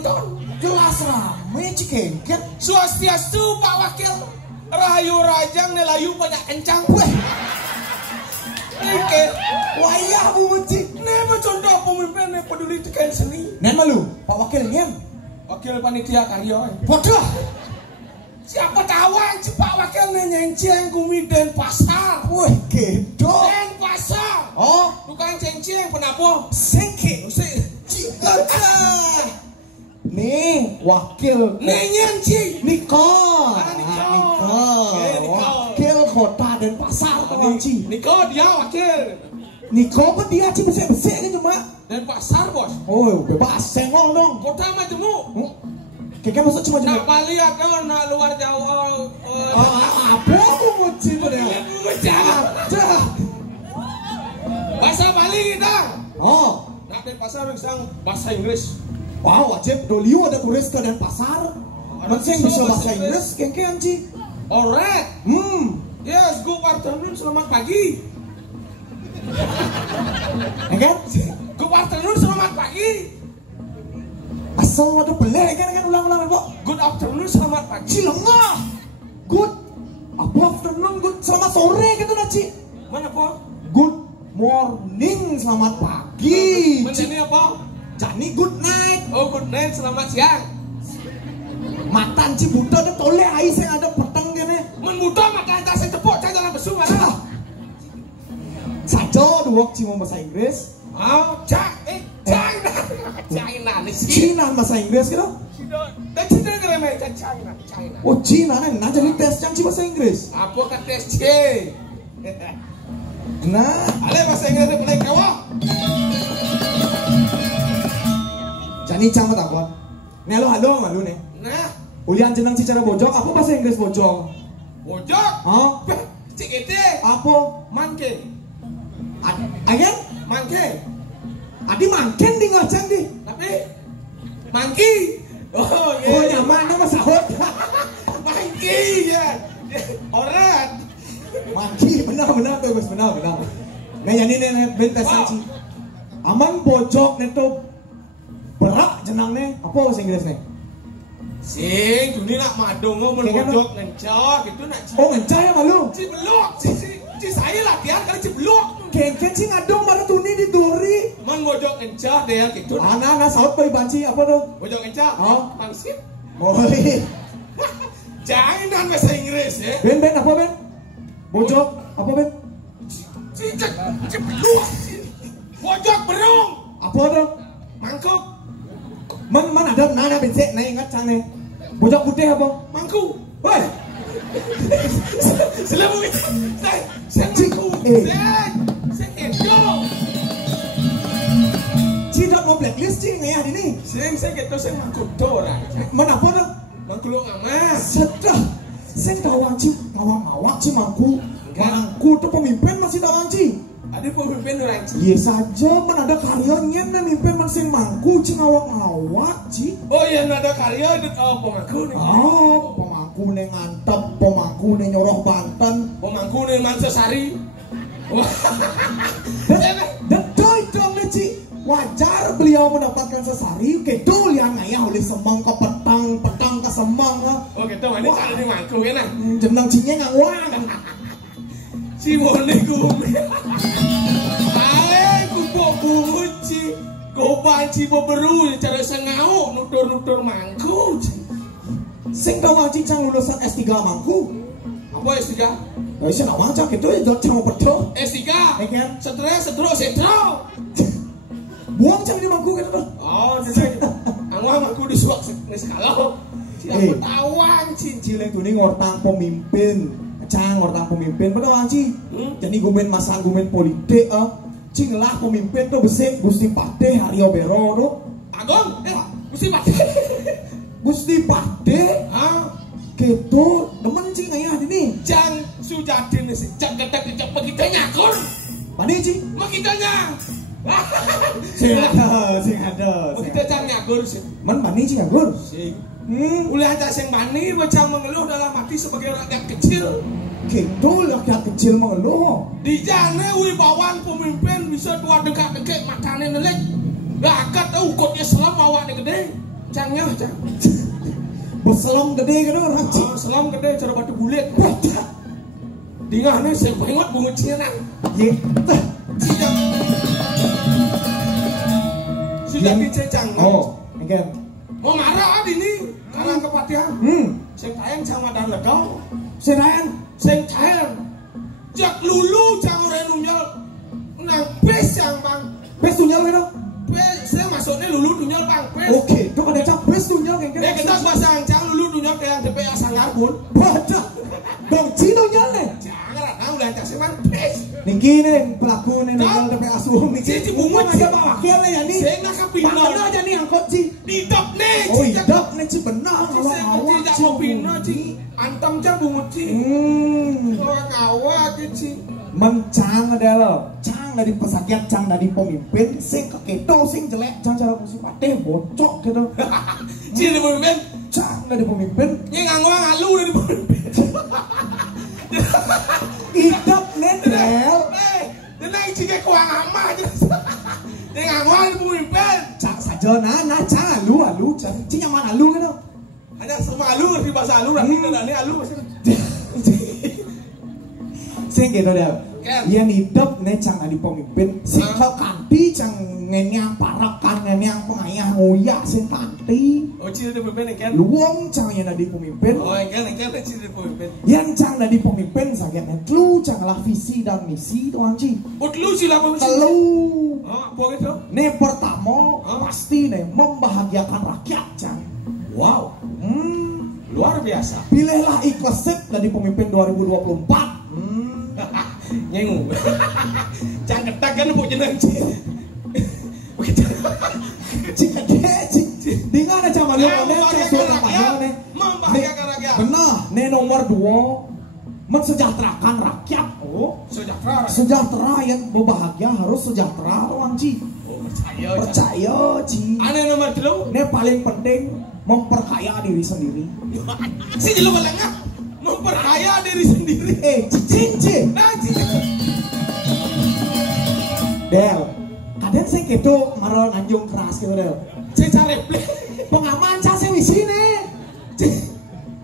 penonton. Kelas rame cikengket. Swastiastu Pak Wakil. Rahayu Rajang nelayu banyak kencang. Weh, Oke. wayah buci. Ini contoh pemimpin yang peduli tekan seni. Nen malu, Pak Wakil nyen. Wakil panitia karya. Bodoh. Siapa tahu si Pak Wakil nyenceng kumi dan pasar. Weh, gedok. Dan pasar. Oh, Bukan ceng-ceng penapa? sengke. Nih, wakil. Nyenci. Nikol. Ah, Nikol. Nikol. Oke, Nikol. Wakil kota dan pasar Ci. Niko dia wakil. Nikol apa dia Ci besek-besek kan cuma. Dan pasar bos. Oh, bebas sengol dong. Kota majemuk. Kayaknya masuk cuma Nak Bali kan, nak luar Jawa. Apa aku muci pada? Ada. Bahasa Bali dah. Oh, Nak di pasar sang bahasa Inggris. wow, wajib doliu ada kuris ke dan pasar. Masih bisa bahasa Inggris, kengkean Ci. Alright. Yes, good afternoon, selamat pagi. Kan? Good afternoon, selamat pagi. Asal ada belek kan ulang-ulang Pak. Good afternoon, selamat pagi. Ci lengah. Good. Apa afternoon good selamat sore gitu nah Ci. Mana apa? Good morning selamat pagi. Mana ini apa? Jani good night. Oh, good night, selamat siang. Matan Ci buta ada tole ai sing ada peteng kene. Men muda maka anta sing tepuk cang dalam besu mana? Saja dua Ci mau bahasa Inggris. Oh, China. China nih sih. Cina bahasa Inggris gitu. Dan Cina ngeremeh China. Oh Cina nih, nah jadi tes Ci bahasa Inggris. Apa kata tes C? Nah, Ale bahasa Inggris boleh kawa. Jani cang tak kuat. Nih halo malu nih. Nah, Ulian jeneng Ci cara bojok, apa bahasa Inggris bojok? bojok. Hah? Cik itu Apa? mangke. Agen? Mangke. Adi mangken di ngajang di. Tapi mangki. Oh, Oh nyaman dong mas sahut. Mangki ya. Orang. Mangki benar tuh mas benar. Nah yani nih bentes Ci. Aman bojok neto berak jenangnya apa bahasa Inggris nih? Sing dunia nak madong ngomong bojok ngencok gitu nak. Oh ngencah ya malu. Ciblok, ci saya latihan kali ciblok. Kengken Ci ngadong pada tuni di duri. Man bojok ngencok deh gitu. Nah sahut pai banci apa tuh? Bojok ngencok. Oh. Mangsip. Boleh. Jangan bahasa Inggris ya. Ben apa Ben? Bojok apa Ben? Cicak ciblok. Bojok berung. Apa tuh? Mangkuk. Man ada nana bencet nah ingat cane. Bojok putih apa? Mangku. Woi. Selalu saya mangku. Saya kedo. Tidak mau blacklist Ci ngayah ini. Saya gitu saya mangku orang. Man apa tuh? Mangku lu ngamas. Sedah. Saya tawang Ci ngawang-ngawak Ci mangku. Mangku tuh pemimpin masih tawang Ci. Ada pemimpin orang Ci. Iya saja man ada karyanya nih mimpin masih mangku Ci ngawak-ngawak Ci. Oh iya ada karya itu pemangku nih. Oh, pemangku nih ngantep, pemangku nih nyoroh Banten. Pemangku nih Mansesari. Betul dong nih Ci. Wajar beliau mendapatkan sesari, kedul yang ngayah oleh semang ke petang ke semang. Oh gitu, ini cara di mangku ya nah. Jenang Cinya ngawang. Si mone kume. Ale kupo buci. Go banci beberu cara sengau nutur mangku. Sing tawang Ci cang lulusan S3 mangku. Apa S3? Saya nak macam itu ya cang betul. S3. Kan? Setro. Buang cang di mangku gitu tuh. Oh, jadi angwa mangku disuak sekalo. Siapa tawang Ci. Cileng tuh nih ngortang pemimpin. Cang ngortang pemimpin. Betul Ci. Jadi gumen masang gumen politik. Cing lah pemimpin tuh besek Gusti Pate Haryo Bero tuh. Agong, Gusti Pate. Gusti Pate. Gitu, demen Ci ngayah ini. Jang Sujadin sih, jang ketek begitu nyakur. Pani Ci? Makitanya. Sing ada. Begitu jang nyakur sih. Man pani Ci nyakur. Sing. Oleh aja sing bani, bocah mengeluh dalam hati sebagai rakyat kecil. Gitu, rakyat kecil mengeluh. Di jane wibawan pemimpin bisa dua dekat matane nelek. Rakyat ukutnya selam awaknya gede. Cangnya cang. Beselom gede gitu orang Ci. Selam gede cara batu bulit. Wadah. Dingahnya saya pengen bungut cinan. Ye. Sijak. Sijak dicecang. Oh, engken. Mau marah ini karena kepatihan. Sing kayang sama dan ledong. Senayan. Sing kayang. Jak lulu cang ora nunyol. Nang pes cang bang. Bes tunyal gitu. Pes saya masuknya lulu nunyol bang. Pes. Oke, tuh ada cap bes tunyal engken. Dia kita pasang cang lulu nunyol kayak DP sanggar pun. Wadah. Dong Ci tunyal nih. Jangan tahu lah cang seman pes. Niki nih pelaku nih nongol DP asuh niki. Cici bungut aja Pak Wakil nih ya nih. Saya nak kapino. Mana aja nih angkot Ci. Didop nih. Oh idap nih Ci benar Saya awak tidak mau pino Ci. Antam cang bungut Ci. Orang awak Ci. Mencang adalah cang dari pesakit cang dari pemimpin sing keketo sing jelek cang cara musim pateh bocok gitu. Ci dari pemimpin. Cang dari pemimpin. Ini nganggo ngalu dari pemimpin. Idap nedel. Dia naik Ci kayak kuang ama aja. Dia nganggo dari pemimpin. Cang saja nah cang alu cang Ci nyaman alu gitu. Ada semua alu di bahasa alu tapi tidak ini alu. Sing gitu deh. Ken. Yang hidup nih cang dari pemimpin sing kau kanti cang ngenyang parakan ngenyang pengayah ngoyak sing kanti. Oh Ci dari pemimpin kan? Luang cang yang dari pemimpin. Oh kan Ci dari pemimpin. Yang cang dari pemimpin sakitnya telu cang lah visi dan misi tuh Ci. Utlu sih lah pemimpin. Telu. Oh apa gitu? Nih pertama pasti nih membahagiakan rakyat cang. Wow. Luar biasa. Pilihlah ikhlas dari pemimpin 2024. Nyengu. Cang ketak kan bu jeneng Ci. Cik gede cik. Di mana cang malu nih cang suara panjang nih. Membahagiakan rakyat. Benar. Nih nomor 2 mensejahterakan rakyat. Oh. Sejahtera yang berbahagia harus sejahtera tuh Ci. Oh percaya. Percaya Ci. Aneh nomor 3. Ini paling penting memperkaya diri sendiri. Si jelo balangnya memperkaya diri sendiri. Cincin. Nah, cincin. Del, kadang saya gitu marah nanjung keras gitu Del. Saya cari play. Pengaman cah saya wisi nih.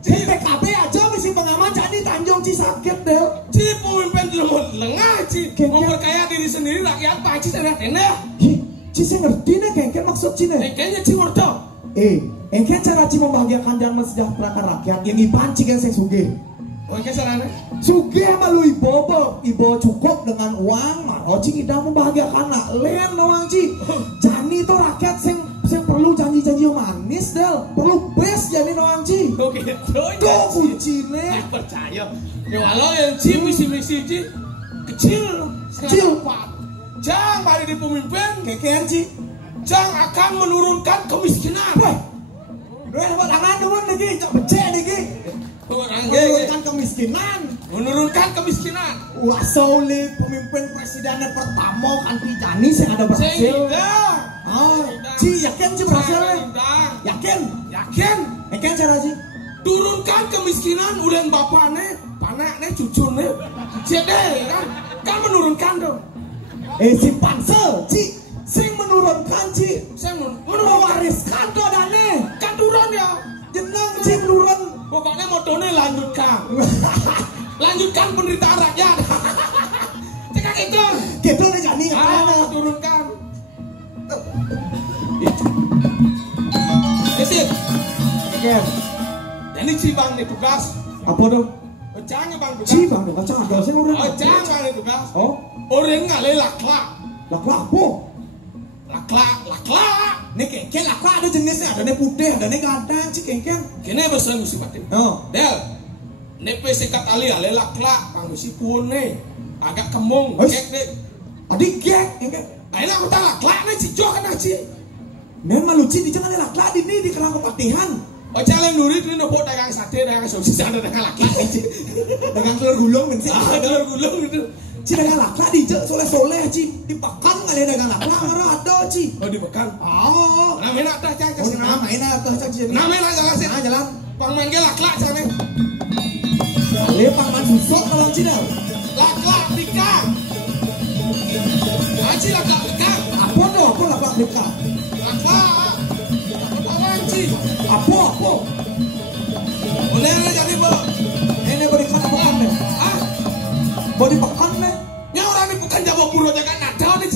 Di PKB aja wisi pengaman cah di Tanjung Cisakit Del. Ci pemimpin dulu lengah Ci. Memperkaya diri sendiri rakyat Pak Ci sana enak. Ci saya ngerti nih kengken maksud Ci nih. Kayaknya Ci ngerti. Engken cara Ci membahagiakan dan mensejahterakan rakyat yang ipanci kan saya sugih. Oh, ke sana. Sugih malu ibo cukup dengan uang, maro Ci tidak membahagiakan nak len doang Ci. Jani itu rakyat sing perlu janji-janji manis Del, perlu best jani doang Ci. Oke, Tuh kuncinya. Percaya. Ya walau yang Ci misi-misi Ci kecil. Jang balik di pemimpin. Kekean Ci. Jang akan menurunkan kemiskinan. Wah. Duit buat tangan dulu lagi, cok becek lagi. Menurunkan kemiskinan. Menurunkan kemiskinan. Wah solid pemimpin presidennya pertama kan Jani saya ada berhasil. Sehingga. Ci yakin Ci berhasil nih? Yakin? Yakin cara Ci? Turunkan kemiskinan ulen bapaknya, panaknya, cucunya. Jadi kan menurunkan dong. Simpanse Ci. Sing menurunkan Ci. Sing mewariskan tuh dane. Kan turun ya. Jeneng Ci menurun. Pokoknya motonya lanjutkan. Lanjutkan penderitaan rakyat. Cekak itu. Gitu nih Jani ngapain? Turunkan. Isip. Oke. Jadi Cibang nih tugas. Apa tuh? Jangan Bang tugas. Cibang tuh kacang ada sih orang. Jangan nih tugas. Oh. Orang ngalih laklak. Laklak apa? Laklak. Nih kengken laklak ada jenisnya, ada nih putih, ada nih kadang Ci kengken. Kene bahasa musim patin. Oh. Del. Nepe sikat alih laklak. Kang musim pun nih. Agak kemung. Kek deh. Adik kek kengken. Ayo aku tak laklak nih Cijo kan Ci. Nen malu Ci di jangan laklak di kerang kepatihan. Oh jalan nurit ini nopo dagang sate, dagang sosis, ada dagang laklak. Dagang telur gulung kan Ci. Telur gulung gitu. Ci dagang laklak di soleh Ci. Dipekan kali dagang laklak marah ada Ci. Oh dipekan. Oh. Namanya ada cak Oh namanya ada cak Ci. Namanya jalan sih. Jalan. Pang manggil laklak sana. Pang man susok kalau Ci dah. Laklak dikang. Aci laklak dikang. Apa tuh? Apa laklak dikang? Laklak. Apa sih. Apa? Bener jadi bang. Ini berikan apa nih? Ah, Mau dipekan nih? nya orang ini bukan Jawa Puro jangan ada nih.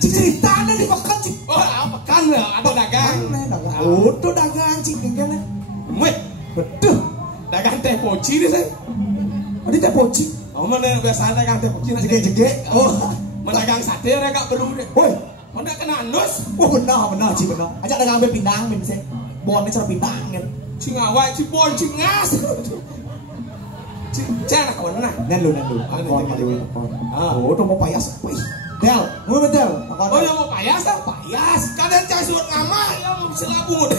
Ceritanya dipekan sih. Oh, apa kan ada dagang. Dagang. Udah dagang sih kayaknya. Weh, Betul. dagang teh poci deh saya. Tadi teh poci. Oh mana biasa dagang teh poci nasi Jege-jege. Oh. Medagang sate mereka belum deh. Woi. Mana kena andus? Oh benar Ci benar. Ajak dagang ambil pindang min sih. Bonnya cara pindang kan. Cingawai, cibon, cingas. Cina kawan mana? Nen lu. Akon dewe akon. Oh, udah mau payas. Wih. Del, mau betul. Oh yang mau payas ah? Payas. Kadang casut ngama yang mau selabut.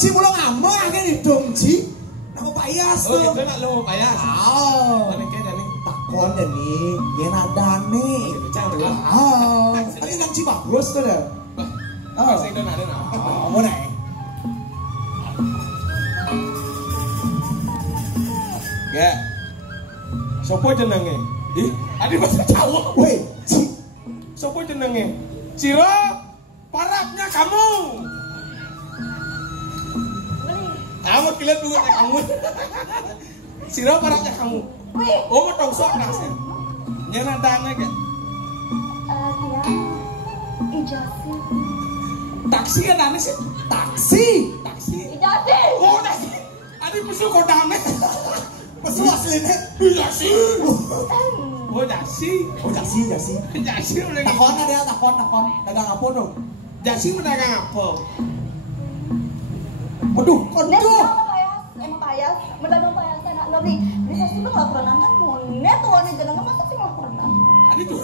Ci mulang ama kan dong Ci. Nak mau payas Oh tuh. gitu nak lu mau payas? Oh. Mana kena nih? Takon deh nih. Yen ada nih. Cang dulu. Oh. Tadi nang Ci bagus tuh deh. Oh, sing dona ada nak. Oh, mau naik. Gak. Sopo jenenge? Ih, ada bahasa Jawa. Woi, Ci. Sopo jenenge? Ciro, parapnya kamu. Kamu kalian dulu ya kamu. Ciro, parapnya kamu. Oh, mau tong sok nasi. Nyana dana gak? Ijazah. Taksi kan dana sih? Taksi. Taksi. Ijazah. Oh, taksi. Ada pesu kau dana. Pesu aslinya. Iya sih. Oh, jasi. Oh, jasi. Jasi udah gitu. Takon ada takon. Dagang apa dong? Jasi mendagang apa? Waduh, Nek emang payas, mendagang payas enak nggak beli sesuatu nggak pernah kan monet tuh nih jangan masa sih nggak pernah. Ada tuh.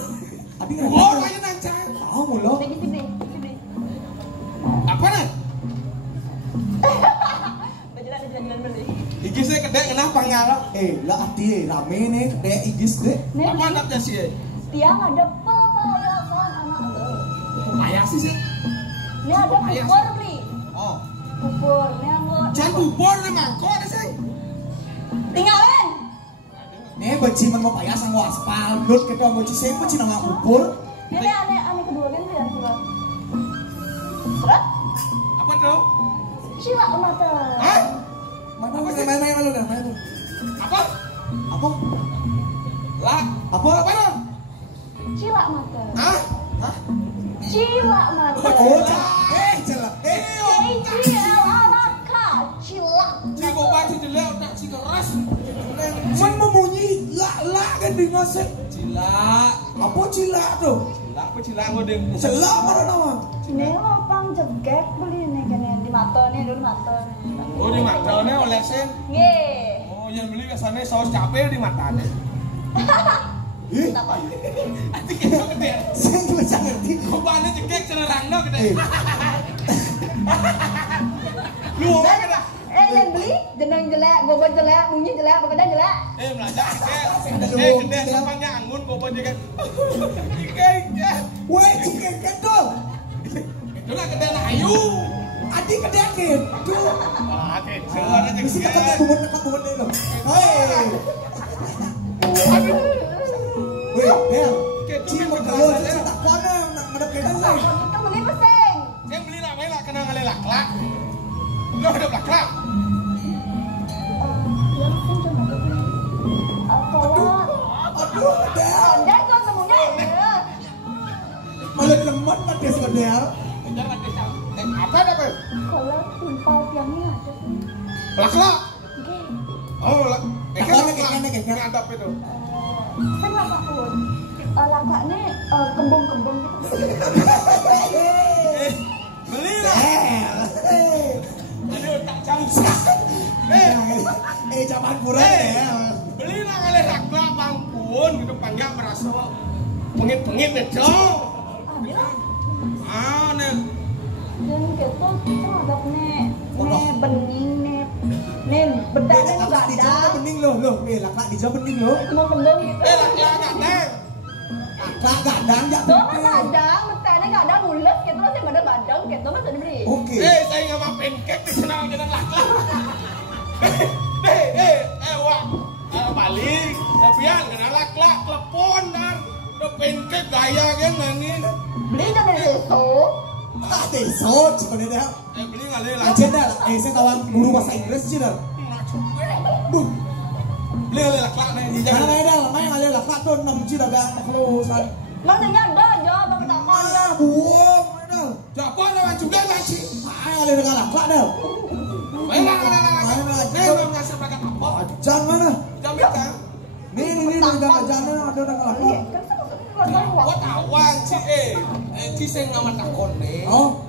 Adi Oh, orangnya nancang. tahu mulu. Beli. Apa nih? Jalan beli. Iki saya kedek kenapa ngalah? Lah adi rame nih kayak igis deh. Nek Apa anak jasi ya? dia ada pepayasan anak lo. Payah sih sih. Ini ada bubur beli. Oh. Bubur, ini anggo. Jangan bubur nih mangkok deh sih. Tinggalin. Nih beci men mau payah sang aspal. Lut kita mau ci siapa ci nama bubur. Ini aneh kedua kan dia surat. Surat? Apa tuh? Sila mata. Hah? Mana main lu dah, main. Apa? Apa? Lah. Apa? Apa nih? Sila mata. Hah? Sila mata. Oh, celak. Cilak. Si kok baca jelek otak si keras. Man memunyi lah kan di ngasih. Cilak. Apa cilak tuh? Cilak apa cilak ngodeng? Celak mana nama? Ini lopang jegek beli nih kan di mata nih dulu mata. Oh di matanya olesin. Nggih. Oh yang beli kesannya saus cabai di matanya. Ih, Takon. Nanti kita gede. saya nggak bisa ngerti. Kok bahannya cekek cenerang dong gede. Lu apa gede? Yang beli jeneng jelek, bobot jelek, bunyi jelek, begadang jelek. Belajar cekek. Gede sampahnya anggun kok cekek. Ike. Weh, ciken kendol. Itu lah gede lah ayu. Adik kedek gitu. Wah, kecil ada Mesti cekek. dekat bubur nih lo. Hei. Weh, Del. Ci mau kalau ci tak kona nak mendekat saya. Kita beli pesing. Saya beli namanya lah kena ngale laklak. Lo ada laklak. Ya pesing cuma beli. Kalau Aduh, Del. Anda kok temunya ya. Malah leman mati sama Del. Bentar mati tahu. Apa ada apa? Kalau timpal tiangnya ada sih. Laklak. Nggih. Oh, lah. Kekene. Antap itu. Saya nggak takut. Lakaknya kembung-kembung gitu. Beli lah. Del. Aduh, tak cangsak. Zaman kurang Del. Beli lah ngale laklak bangpun gitu panggil merasa pengit-pengit deh, Cok. Ada. Ah, nih. Dan gitu terhadap nih bening nih bedanya Lakak juga di Jawa ada. bening lo. Lakak di Jawa bening lo. Cuma kembung gitu. Laklak gadang. Lakak gadang ya. Tuh mas kadang, metenya kadang mulus gitu loh, sih badang gitu mas dibeli. Oke. Saya nggak mau pancake dikenal dengan laklak. Wah. Balik. Tapi yang kena laklak, telepon dan. Udah pancake gaya kan nani. Beli dari situ, Tak desot cik ini dah. Beli kali lah. Ajen dah. Saya kawan guru bahasa Inggris cik dah. Beli kali lah kelak nih. Jangan aja dah. Main aja lah. Kak tuh 6 cik dagang kelusan. Mang tanya ada aja bang takon. Malah buang dah. Siapa lawan juga lah cik. Main aja dengan lakak dah. Main lah ngasih makan apa? Ajan mana? Jam kita. Nih dagang ajannya ada dagang lakak. What awang cik cik saya ngamat takon nih. Oh.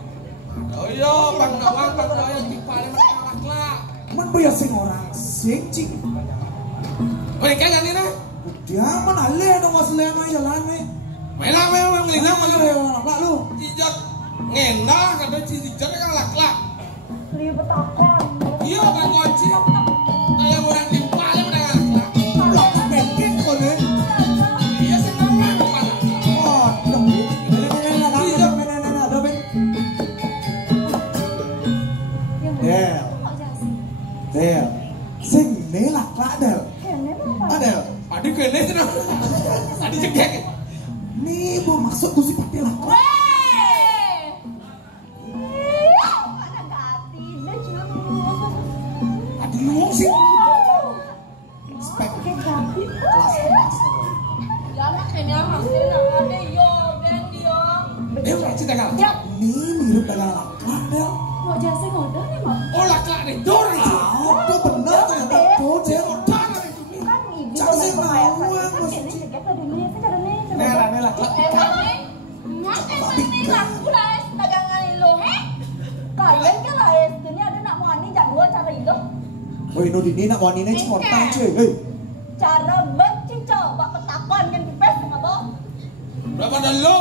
Oh iya bang awang bang awang tipe ada makan kelak. Man bayar sing orang sing cik. Mereka kan ini nah. Dia mana le dong aslinya mah jalan nih. Main lah main ngelina malu. Lakak lu. Cijak ngendah kata cijak kan lakak. Beli betakon. Iya bang kunci. Kayak orang timpal yang dengan lakak. Lah pendek kok nih. Iya sih ngawang kemana? Wah, Del, sing ne lakak Del. Adel, Adik kene itu nah. Adik cekek. nih bu maksud gue sih pakai lakak. Ada gati, dia cuma Adik lu sih. spek gati. Kelas. Jangan kayaknya masih ada yo, ganti yo. Dia pernah cerita kan? Ya, Nih mirip dengan lakak Del. mau jasa ngoda nih mah. Oh lakak nih dorang itu. Udah bener ternyata tuh Del. Dorang itu. Kan ibu Jangan sih sama mau, kayak maksudnya. kan kayaknya cekek tadi nih, kan ada nih. Nih lakak. Kalian kan lah ini ada nak mau ani jak dua cara itu. Woi, no dini nak wanita spontan cuy. Hei, Cara benci coba petakon kan pipes apa? Berapa dah lo?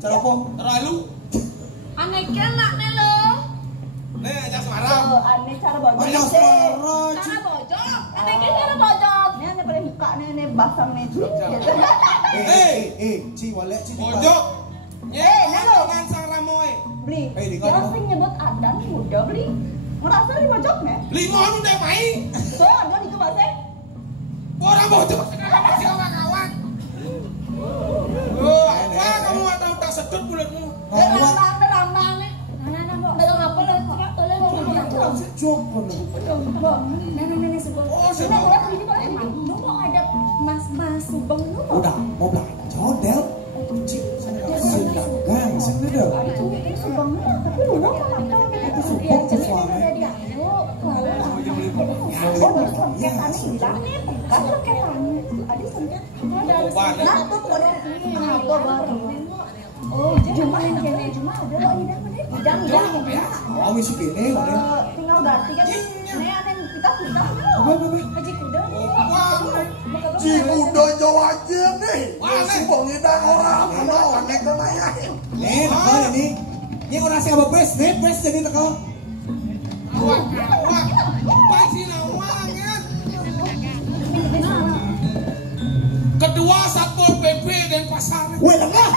cara apa? Terlalu. Aneh kan nak nih lo. Nih aja semarang. Aneh cara bojok. Ayo suara Cara bojok. Aneh kan cara bojok. Ini aneh paling muka nih basam nih. Ci walek ci. Pojok. Nalo. Jangan sang ramoy. Beli. Di Dia kau. sing nyebut adan muda beli. Merasa di bojok nih. Lima nu udah main. So ada itu bahasa. Orang bojok kenapa sih kawan-kawan? Oh, apa kamu atau tak sedut mulutmu? Rambang nih. Nah, mau dagang apa lo? Cakap tolong mau Cok kono. Nenek sebelum. Oh, sebelum ini boleh emang. Lu mau ada mas subeng lu mau. Udah, mau belanja Del. Ci, sedangkan sing Del. Ini subeng lu, tapi lu mau makan. Itu subeng ke suami. Oh, cuma yang kene cuma ada lo ini Oh, misi kene ngene. tinggal ganti kan. Nih aneh kita Apa? Haji kuda. Ci kuda Jawa aja nih. Wah, nih. Subang ngidang orang. Ano, aneh kenayain. Nih, teko ini. Ini orang sing apa bes? Nih, bes jadi teko. Awak, apa sih nawang ya? Kedua Satpol PP dan pasar. Woi, lengah.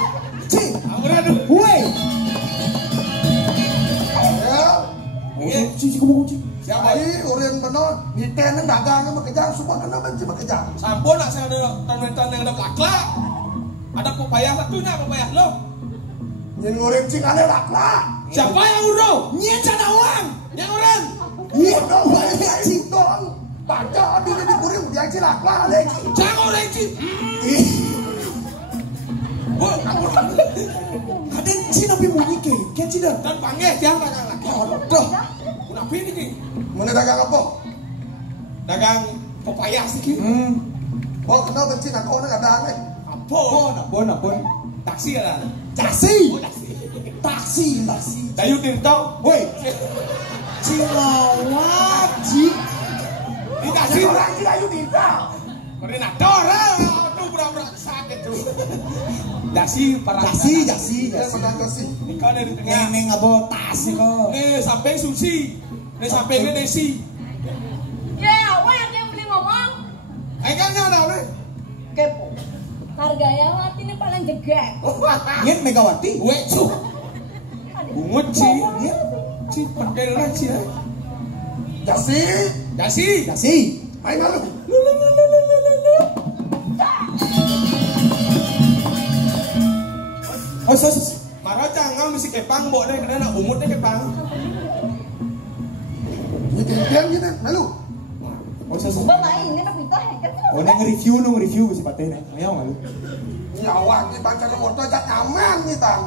Ci. Aduh. Woi. Ya, Ci kamu ci. Siapa? ai urang bener, niten dagang makejang semua kena benci makejang. Sampun nak saya ada tonton yang ada lakla. Ada pepaya satunya pepaya lo. Nyen urang cing ane lakla. Siapa yang urung? Nyen canawang. Yang urang. Iya, Udah banyak cing dong. Baca diri di kuring dia cing lakla le cing. Jangan urang sih. Oh, Kadang ci nabi muni ke ci dah. dan panggil jangan dagang laki. Aduh. Kenapa ini ki? Mana dagang apa? Dagang pepaya sih ki. Oh, kena benci nak kau nak ada ane. Apa? Bon. Taksi ada. Taksi. Oh, taksi. Taksi. Dayu Tirto. Woi. Ci lawat ci. Ini taksi. Orang cing ayu tidak. Koordinator. Aduh, berat-berat sakit tuh. Dasi para Jasi. Dia makan kasih. Kau dari tengah. Neng abo tas nih kok. Nih sampai sushi. Nih sampai ini desi. Ya, awak yang beli ngomong. Kan ada apa? Kepo. Harganya mati ini paling jegek. Nyen Megawati. Wecu. Bungut sih. Si pendel lah sih. Jasi, Dasi. Jasi. main malu. Oh, sos. Marah jangan mesti kepang mbok nih kena umut nih kepang. Ini kengkeng gitu, malu. Oh saya. Ba main ini tapi tah kan. Oh neng review si patena. Ayo malu. Nyawa ki pacar motor aja aman nih tang.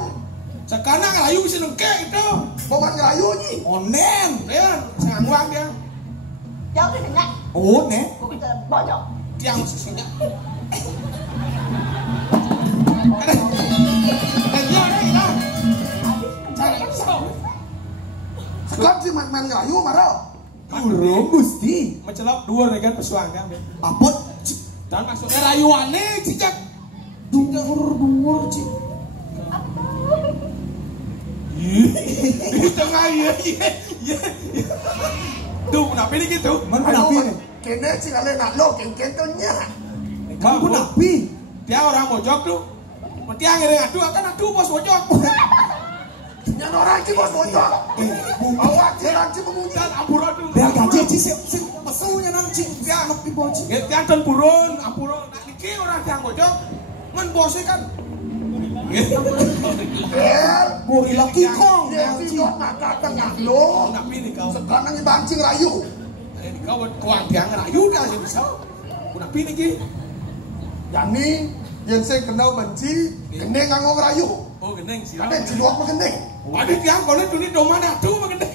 Sekarang ngelayu bisa nengke itu. Boman ngelayu nih. Onen. Ya, sangat dia. Jauh ke tengah. Oh neng. Aku bisa bocok. Tiang susunya. Sekarang sih main ngelayu marah. Urung Gusti. Mencelok dua regan pesuang kan. Apot. Dan maksudnya rayuane cicak. Dur cik. Di tengah iya. Tuh, kenapa ini gitu? Man kenapi nih? Kene sih kalian nak lo kengkeng tuh nya. Man kenapi? Dia orang mojok tuh. Dia ngiring adu bos mojok. Yang orang sih bos bocor. Awak jalan sih pengunci. Dan ampura tuh. Biar gaji sih pesunya nang cik. Dia anak di bocil. Dia ton purun, ampura. Nah niki orang yang mojok. Men bosnya kan. Gorila kikong. Dia sih dot mata tengah lo. Kenapa ini kau? Sekarang ini bancing rayu. Ini kau kuang dia ngerayu dah sih bisa. Kenapa ini ki? Yani yang saya kenal benci, kene nganggo rayu. Oh geneng sih. Ada cilok mah kene. Ada tiang kau ni domana tu mah geneng.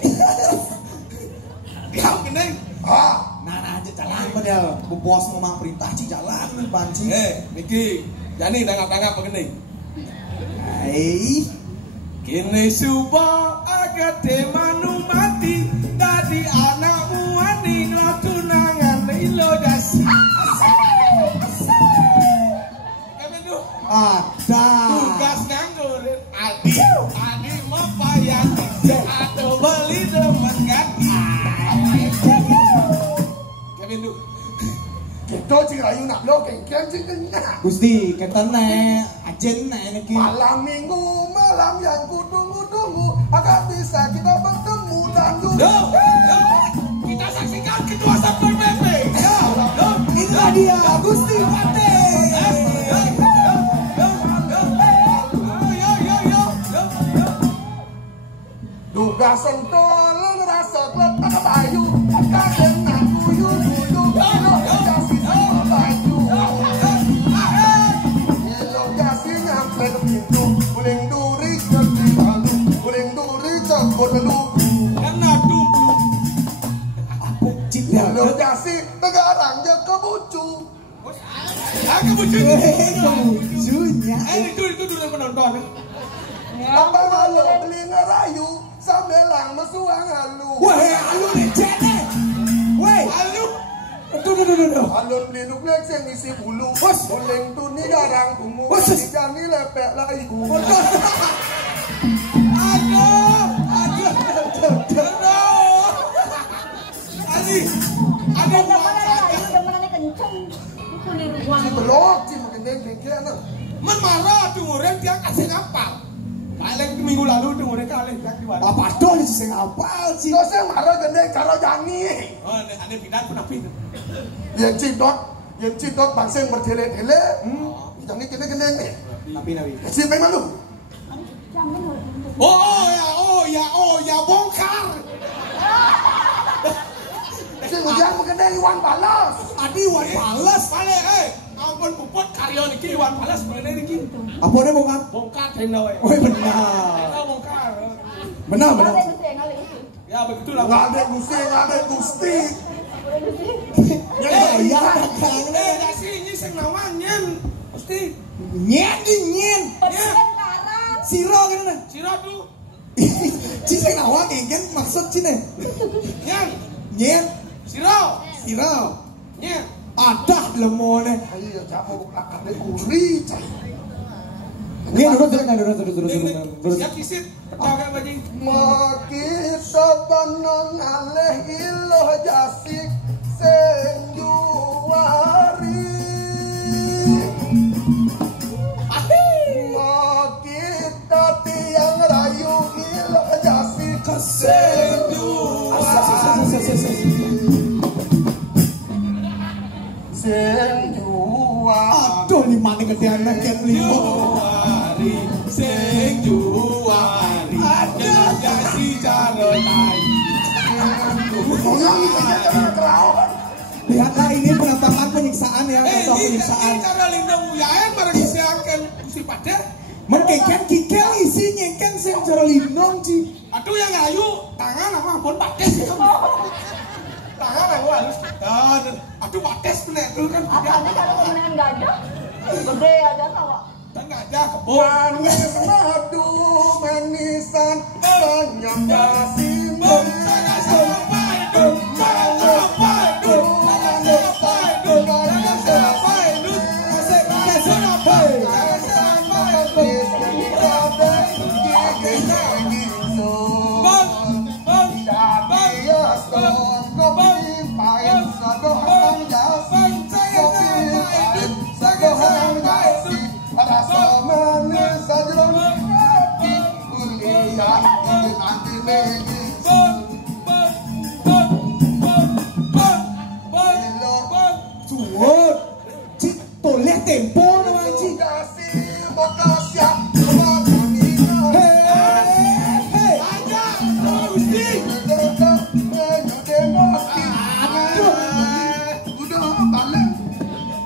Dia geneng. Ah, Nah aja jalan padahal. Bu bos ngomong perintah sih jalan banci. Niki. Jadi dangap-dangap geneng. Hai. Kini suba agate manu mati dadi anakmu ani latunangan ilo dasi. Ada. Tugas nganggur adi mau payah atau beli demen kaki. Kevin du. kita sih rayu nak lo kengkeng sih kenya. Gusti ketene ajen niki. Malam minggu malam yang kutunggu-tunggu agar bisa kita bertemu dan dulu. Kita saksikan ketua Satpol PP. Inilah dia Gusti Pate. Duga sentul ngerasa kletak bayu kadang aku yuyu lo kasih sama baju lo kasih nyampe ke pintu guling duri ke palu guling duri cekot lu Kena dulu. Cik lo kasih tegarang je ke bucu Aku bujuk. Bujunya. Itu dulu penonton. apa malu beli ngerayu sambelang mesuang halu Weh, alu nih cene. Weh, Lalu tuh. alun beli nuklek sing isi bulu Bos. guling tu ni garang ungu Bos. ni lepek laiku Ali, Ada mana lain udah mana nih kenceng. Itu di ruang. si belok si makin kengkeng nah men marah tuh orang dia kasih ngapal. Paling minggu lalu tuh orang kali dia di warung. Apa dong sing apal sih? Kau saya marah gendeng karo jani Oh, aneh pindah pun apa itu? yang cidot bangseng berdele-dele jani kene gendeng nih Nabi. si pengen malu Jamin loh. Oh ya bongkar. si ujang mengendeng Iwan Balas Adi wan balas. Balik, ampun puput karyo niki Iwan Balas mengenai niki. Apa nih bongkar? Bongkar tenda we. Weh benar. Bongkar. Benar. Ada yang mesti yang kali itu. Ya begitulah. nggak ada gusti Ya kang. Dasi ini sing nawanyen. Pasti. Nyen. Perbuatan karang. Siro kan. Sira tuh. Ci sing awak kan maksud cine. Nyen. Sira. Siro. Nya. Ada lemone. ayo jamu belakangnya kuri cah Nyen terus. Ya kisit. Petakan lagi. makita tanang aleh iloh jasik senjuari makita tiang rayu iloh jasik senjuari Aduh lima nih gedean ket limo. Juari, sing juari. Ngoyong itu jangan kerawan. Lihatlah ini penampakan penyiksaan ya, contoh penyiksaan. Ini cara lindung yayan barang siangkan si pada. Mengkeken kikel isinya kan sing cara lindung sih. Aduh yang ngayu tangan apa pun pates ya. Tangan aku halus. Aduh pates bener dulu kan. Apanya kalau kemenangan gajah? Gede aja tawa. Dan gajah kebun. Manis madu manisan penyambasi Toleh tempo naman cik.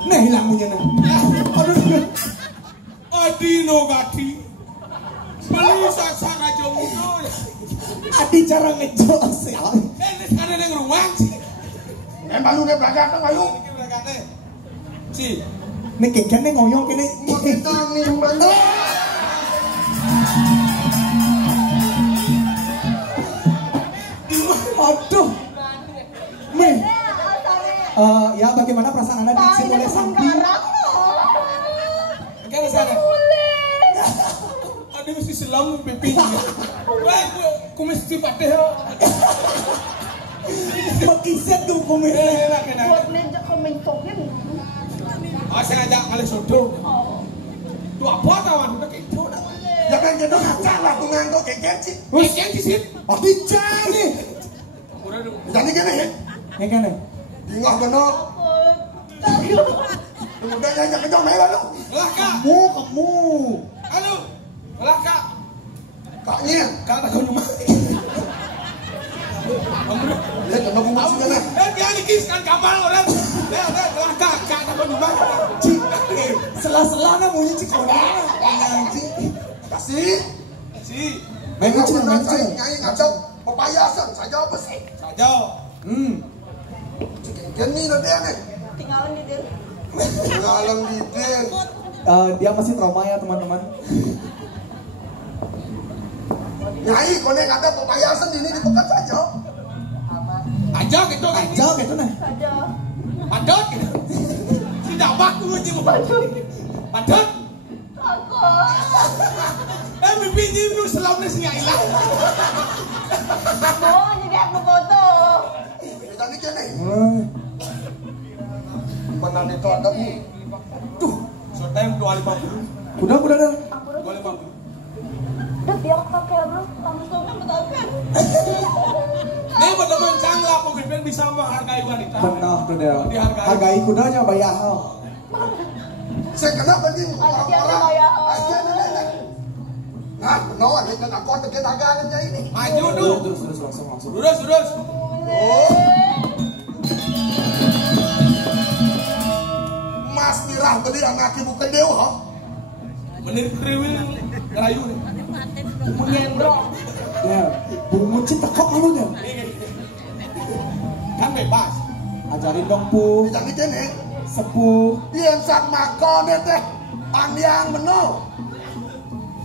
Nah hilang punya nah. Adino gati. Beli saksa aja mudo. Adi cara ngejos ya. Ini sekarang yang ruang sih. Balu ne belakang balu. Ini belakangnya. Si. Nek kene ngoyong kene. Kita nimbang. Aduh. Meh. Ya bagaimana perasaan Anda di Simboleh Sampi? Kan sana. Ada mesti selam pipinya. Wah, aku mesti patah. Makiset tuh komen. Buat nejak kemencokin. Ah, saya ajak kali sodo. Tuh apa kawan? Udah kayak itu. Jangan jadi kaca lah tuh nganggo keket sih. Wih, yang di sini. Pica nih. Udah dulu. Jadi gini ya. Ya kan ya? Tinggal bener. Udah jangan kejauh merah lu. Lah kak. Kamu. Halo. Lah kak. Kaknya. Kak tak kau rumah. Lihat sama aku masih mana. Dia dikiskan kapal orang. Lah kak tak kau rumah. Cik. Sela-sela na mau cik orang. Kasih. Si. Main Aku cik, main saya cik. nyanyi ngacau. Pepayasan saja apa sih? Saja. Gini loh dia nih. Tinggalan di dia. Ngalang didin. Dia masih trauma ya teman-teman. Nyai konek ada pepayasan ini dipekat saja. Aja gitu kan. Aja gitu nah. Saja. Padot. Tidak baku aja mau padot. Padot. Takut. Bibi ini selam nih singa hilang. Mau jadi aku foto. Jadi gini. Benar itu ada nih. Tuh, showtime 250. Udah dah. 250. Udah biar kakek bro, kamu suami betulkan. Ini benar-benar canggah pemimpin bisa menghargai wanita. Benar tuh dia. Dihargai. Hargai kudanya bayar. Saya kenapa nih? Ada bayar. Nah, benar nih kan aku ada dagangannya ini. Maju dulu. Terus langsung. Lurus. Mas Mirah beli anak ibu kedeu ha? Menir kriwil ngerayu nih. Mengendrong. Ya, bungut cik tekok malu ya. Kan bebas. Ajarin dong pu, Jadi gini. sepuh. Yen sak makon teh pandiang beno.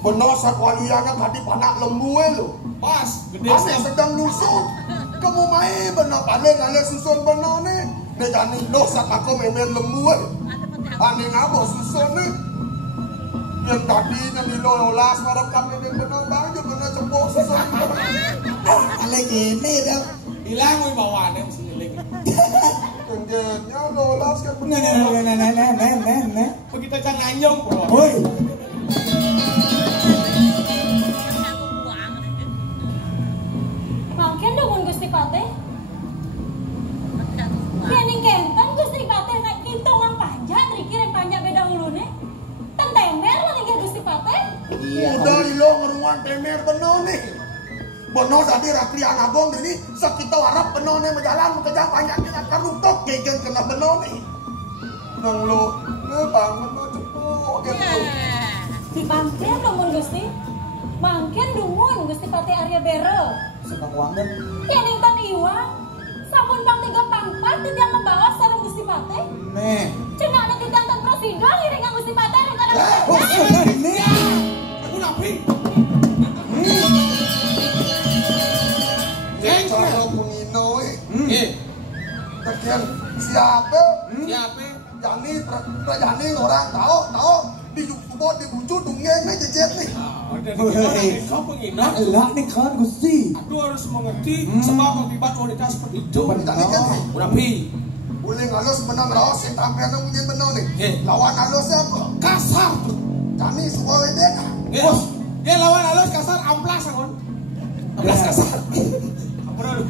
Beno sak waliana kadi panak lembu lho. Pas, gede Ane sih. sedang nusuh. Kamu main beno paling ale susun beno nih. Nek jani lo sak makon memen lembu. Ane ngabo susun nih. Yang tadi nanti lo las marap kami ning beno banyak beno cepuk susun. Ale gini dia. Hilang wibawaannya mesti nyeling. Kenjenya lo las kan beno. Nah. Begitu kan nganyong bro. Woi. Mangken dong Gusti Pateh. Kening kenten Gusti Pateh nak kinto ngang panjat, dikirim panjat beda ulune. Tentemer lah nih Gusti Pateh. Udah lo ngeruang temer beno nih. Bono tadi raklian agung ini sakito harap beno nih menjalan mengejar banyak dengan karutok gegen kena beno nih. Nang lo, bang beno cepuk gitu. Mangken dumun Gusti. Mangken dumun Gusti Patih Arya Bere. Sedang wangen. Yen intan iwang. Sampun bang 3 pangpat titiang membawa sareng Gusti Patih. Nih. Cenah ana titiang tan prosido ngiringan Gusti Patih rencana. Ini. Aku nabi. Cara pengino Tekian siapa? Siapa? Jani orang tahu di YouTube dibucu dungeng nih jejet nih. Kau penginap. Lah nih kan Gusti. Aku harus mengerti sebab akibat wanita seperti itu. Tadi kan Nabi. boleh halus menang raos yang tampil nang punya benar nih. Lawan halus apa? Kasar. Jani semua ini kan. Bos, dia lawan halus kasar amplas kan. Amplas kasar. Apa lu?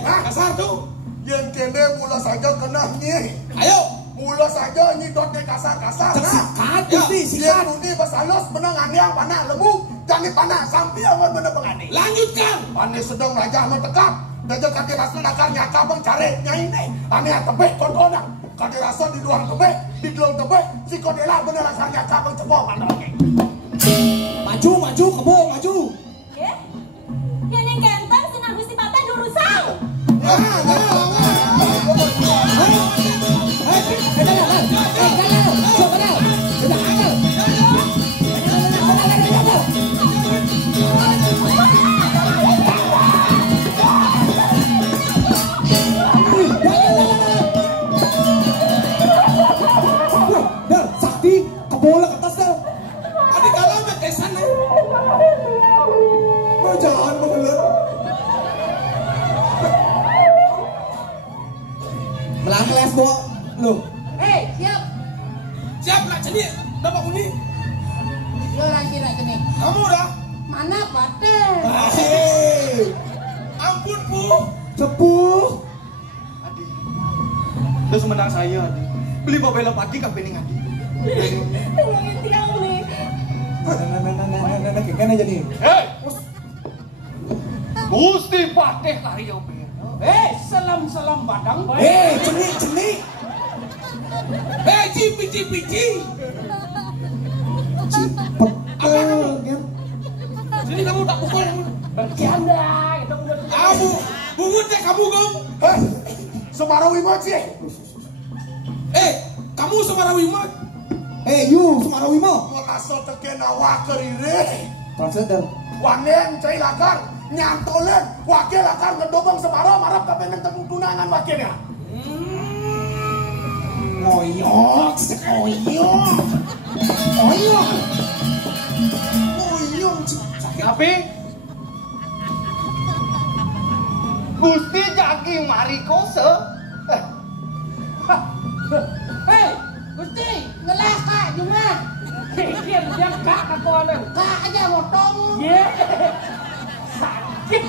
Kasar tuh. Yang kene mula saja kena nih. Ayo. Mula saja nyidot ke kasar-kasar. Sikat Gusti, Dia sikat. nudi pas halus menang andiang panah lembu. Jangan panah sampai awan bener pengani. Lanjutkan. Ane sedang raja mentekap. Daja kaki rasa nakar nyaka bang cari nyai nih. Ane tebek konkonang. Kaki rasa di luar tebek, di dalam tebek. Si kodela bener rasa nyaka bang cepok mana lagi. Maju, kebo, maju. Nggih. Yen ing kenten senang Gusti Patih durusang. Sakti, kebola ke atas dah. Adik kalah sama kesan nih. Jangan mengelut. Melang-les bo. Loh. Siap. Siap nak jadi dapat uni. Yo lagi nak kene. Kamu dah. Mana Patih? Hei. Ampun Bu. Sepuh. Adi, terus menang saya Adi. Beli mobil padi ke pening Adi. Tolongin tiang nih. Nah, kena aja nih. Hei, Gusti Patih Arya Bere. Salam badang. Cenik. Pici. Petel kan. Sini kamu tak pukul. Bercanda gitu. Kamu bungut ya kamu gong. Semarawi moci. Kamu Semarawima. You Sumarawima. Mau kasih teken awak kerire. Translator. Wangen cai lakar nyantolen wakil lakar ngedobong Semaro marap ke pengen tepung tunangan wakilnya. Ngoyok. Tapi Gusti Jaki Marikose. Hei, Gusti, ngelah kak cuma. Kian dia kak kaponan. Kak aja motong. Sakit.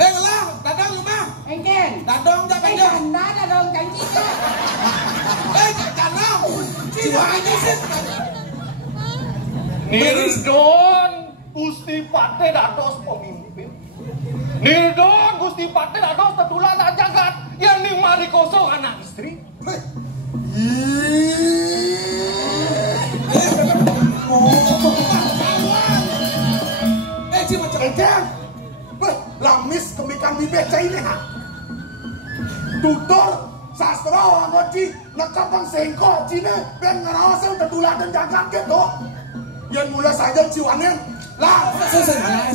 Lah, dadang rumah. Engken. Dadong jak aja. Anda ada dong janjinya. Jangan. Jiwa aja sih. Nirdon Gusti Patih dados pemimpin. Nirdon Gusti Patih dados tetulan jagat yang ning Marikose anak istri. Lamis kemikan bibit ini ha. Tutor sastra ngodi nekapang sengko cine ben ngerawas tetulan dan jagat gitu. Yang mula saja jiwanen lah.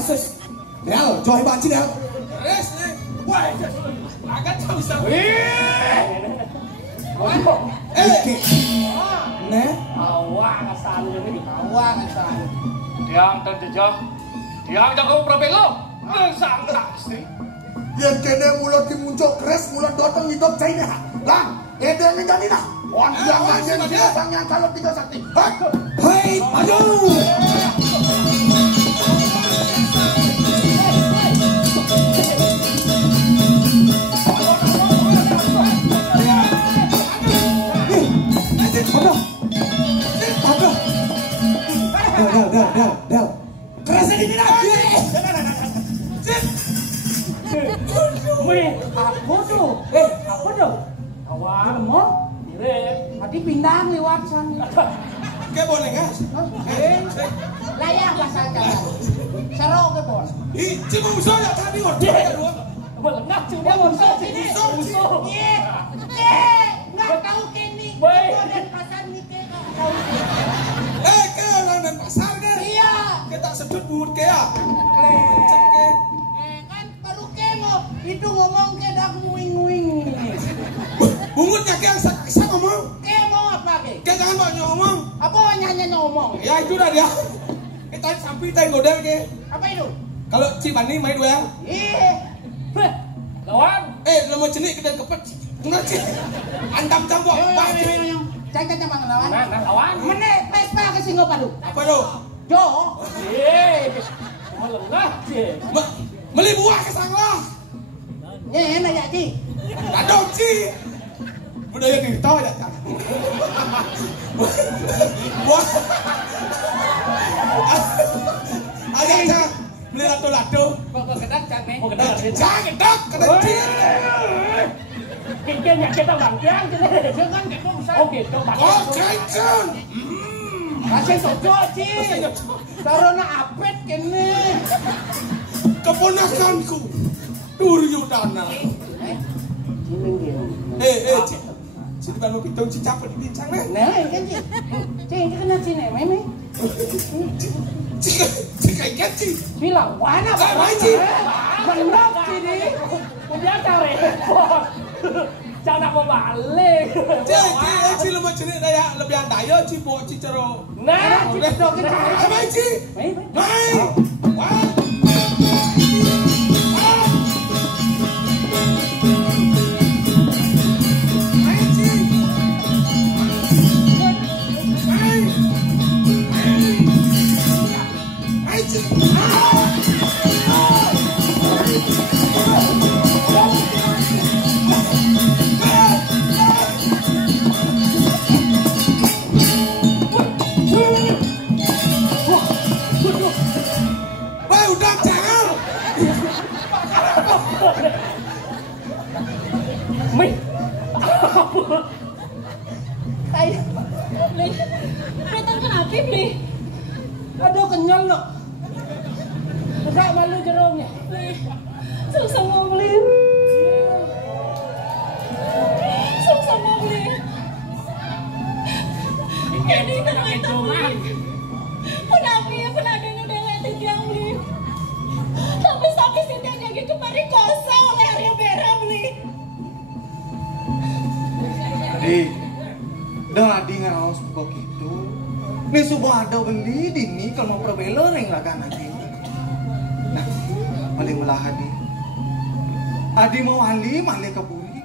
Sus. Del, joy banci Del. Res nih. Wah, agak tak bisa. Nih. Awang asan. Yang terjejah, yang jago prabelo, sang istri. Yang kene mula dimuncul keres mula datang hidup China. Lang, ede menjadi nah. Wan yang lain dia sangnya kalau 3 sakti. Hei, maju. Del. Keresan ini lagi. Wih, aku tuh. Apa tuh? Kawan mau? Mirip. Tadi pindah lewat sana. Kayak boleh nggak? Layak bahasa jalan. Seru ke bol. Ih, cuma musuh ya tadi order ya dua. Melengah cuma musuh sini. Musuh. Nggak tahu kini. Dan pasar nih tahu. Ke orang dan pasar kan? Iya. Kita sedut buut ke ya. Kan baru kemo. Itu ngomong ke dak nguing-nguing. Bungutnya ke yang saksa ngomong. Kemo apa ke? Ke jangan banyak ngomong. Apa nyanyi ngomong? Ya itu dah dia. Kita sampai tadi godel ke. Apa itu? Kalau Cibani main duel. Lawan. Lama jenik kita kepet. Enggak sih. Antam campur. Jangan mang lawan. Lawan. Mene Vespa ke Singapura. Apa itu? Jo. Melengah je. Beli buah ke sanglah. Nye na ya ci. Dadong ci. Budaya kita ya kan. Buah. Aja beli lato-lato. Kok kedak jangan. Kok kedak. Jangan kedak, kedak ci. Kincin ya kita bangkiang jangan gitu. Oke, coba. Oh, kincin. Kasih sojo ci. Sarona apet kene. Keponakanku Duryudana. Ci di banu pitung ci capek dibincang nih. Nah, kan ci. Ci kena ci nih, meme. Ci kayak ci. Bilang, "Wana Apa ci?" Benar ci di. Udah cari. Jangan mau balik. Ci lemah jenis daya lebihan daya ci bo ci cero. Nah, ci dokin. Apa ci? Mai. Wah. Aduh kenyal loh. Enggak malu jerungnya. Susah mau beli. Susah mau beli. Jadi kenapa itu beli? Kenapa ya penadanya udah ngeliatin dia beli? Tapi sampai sini gitu mari kosong oleh Arya Bera beli. Adi ngaos kok gitu. Nih subuh ada beli dini kalau mau perbelo yang lagan lagi. Nah, paling belah Adi mau wali mali kebuli.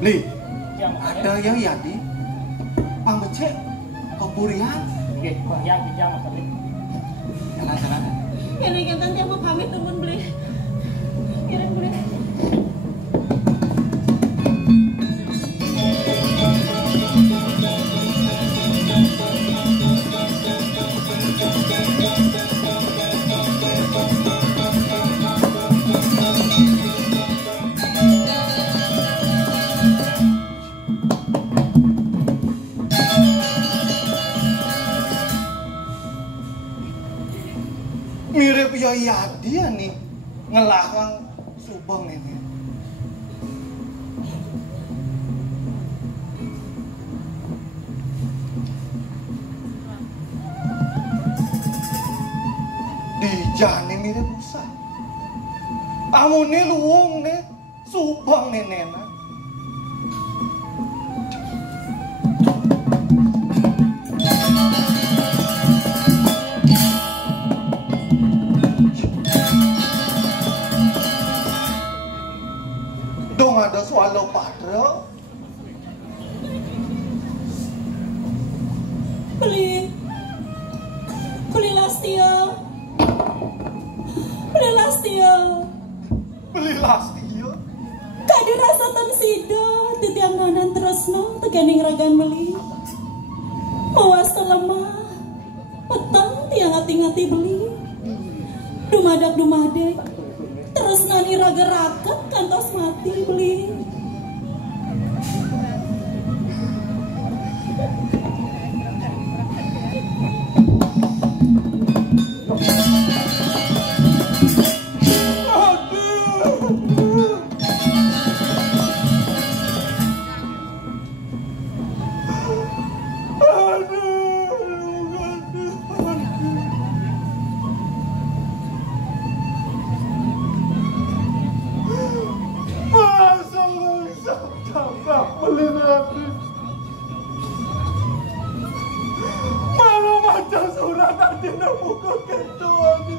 Li, ada yang Adi pambecek keburian. Oke, yang pinjam apa beli? Jalan. Ini kan nanti aku pamit temen beli. Kirim beli. Mirip Yadi nih ngelakang Subang ini. Di jani mirip Musa. Amune luwung nih Subang nih nena. Ada swallow padra Beli Lastio beli Lastio kade rasa tan sida titiang nanan tresno teganing ragan beli mawas lemah petang tiang ngati-ngati beli dumadek Tresnani raga raket kantos mati beli. Malu baca surat tadi nak buka gitu ani.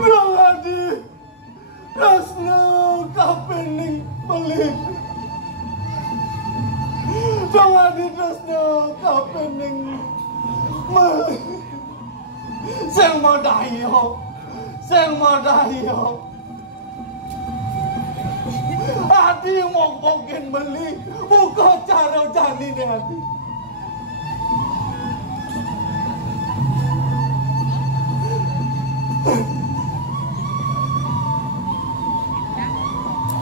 Rangadi, rasna kapening beli. Rangadi rasna kapening beli. Seng madayo. Adi mau mungkin beli buka cara jani deh Adi.